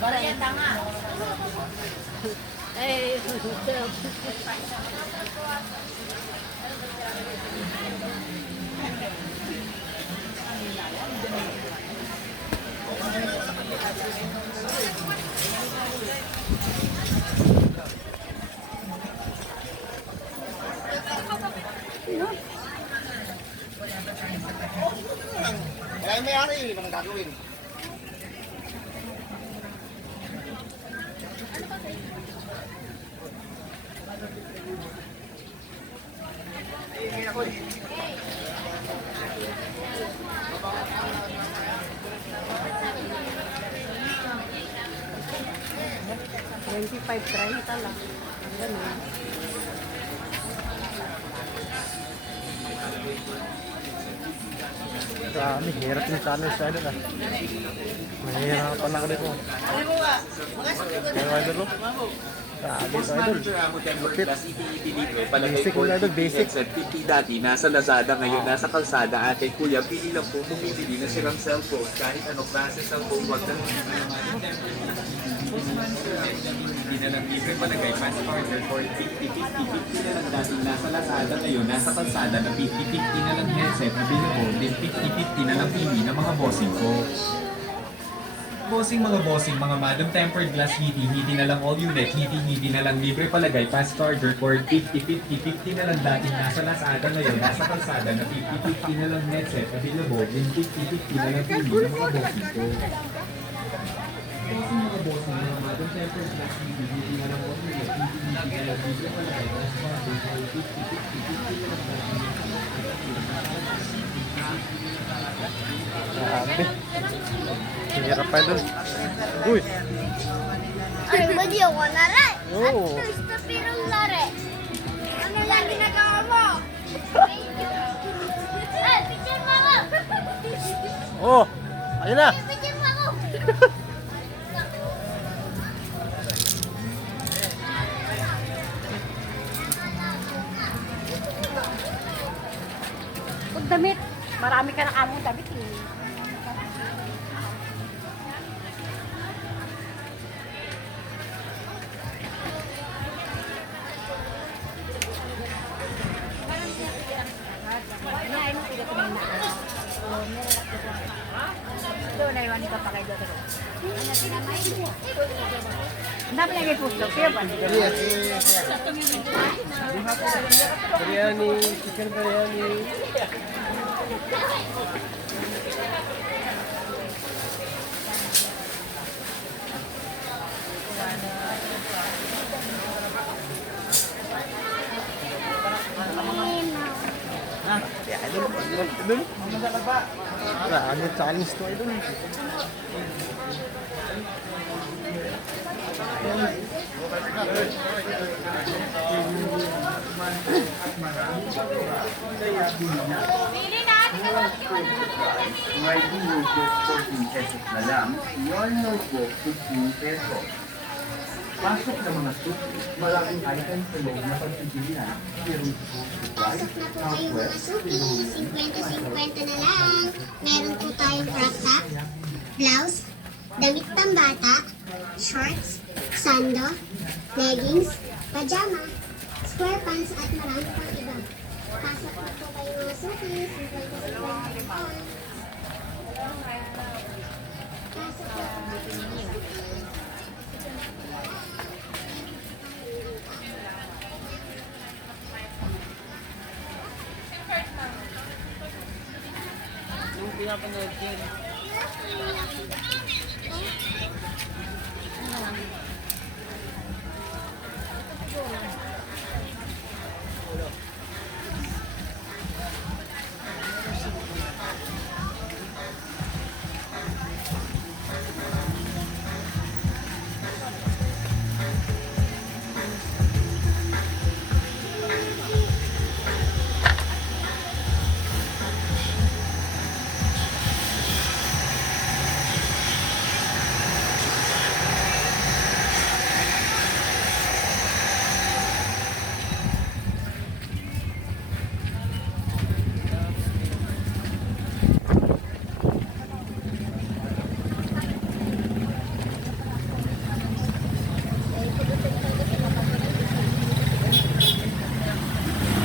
Barayata nga. Eh, Kaya may ano yun, anong gagawin? $25.30 lang. Ganun. Dami, hirap yung challenge sa idol ah. Mahihirapan ako dito. Pero idol oh. Dami ito idol. Lupit. Basic ko idol, basic. 50 dati, nasa Lazada ngayon, nasa kalsada. Ate kuya, pili lang po bumibili na silang cellphone. Kahit anong klase cellphone, wag na hindi na lang libre palagay, fast order for 50 na lang dati, nasa Lazada ngayon, nasa kalsada na 50 na lang headset available, din 50 na lang pili ng mga bossing ko. Bossing, mga madam tempered glass hiti na lang all unit, hiti na lang libre palagay, fast charger for 50 na lang dati, nasa Lazada ngayon, nasa kalsada na 50 na lang headset available, din 50 na lang pili ng mga bossing ko. Mga bossing, mga madam tempered glass hiti na lang all unit, hiti na lang libre palagay, fast charger for 50 na lang dati. Dami. Hirap pa idol. Uy! Ay, hindi ako lari. Oo. Gusto pirong lari. Ano lari na gawa mo? Eh, picture mo ako. Oh! Ayun na! Picture mo ako. Pag damit, marami ka na kamong damit eh. Doon na iwan ka pa kayo doon. Ang dami lagi pusto. Kaya ba? Biryani, chicken biryani. Ya, idol. Idol. Ano challenge to idol? YD notebook 14 pesos na lang, your notebook 15 pesos. Pasok ng mga suki, malaking items sa loob na pagpipilian. Meron Pasok na po kayo mga suki. 50-50 na lang. Meron po tayong crop top, blouse, damit pambata, shorts, sando, leggings, pajama, square pants at marami pang iba. Pasok na po kayo mga suki. 50-50 na lang. Pasok na po kayo mga suki. napanood yun.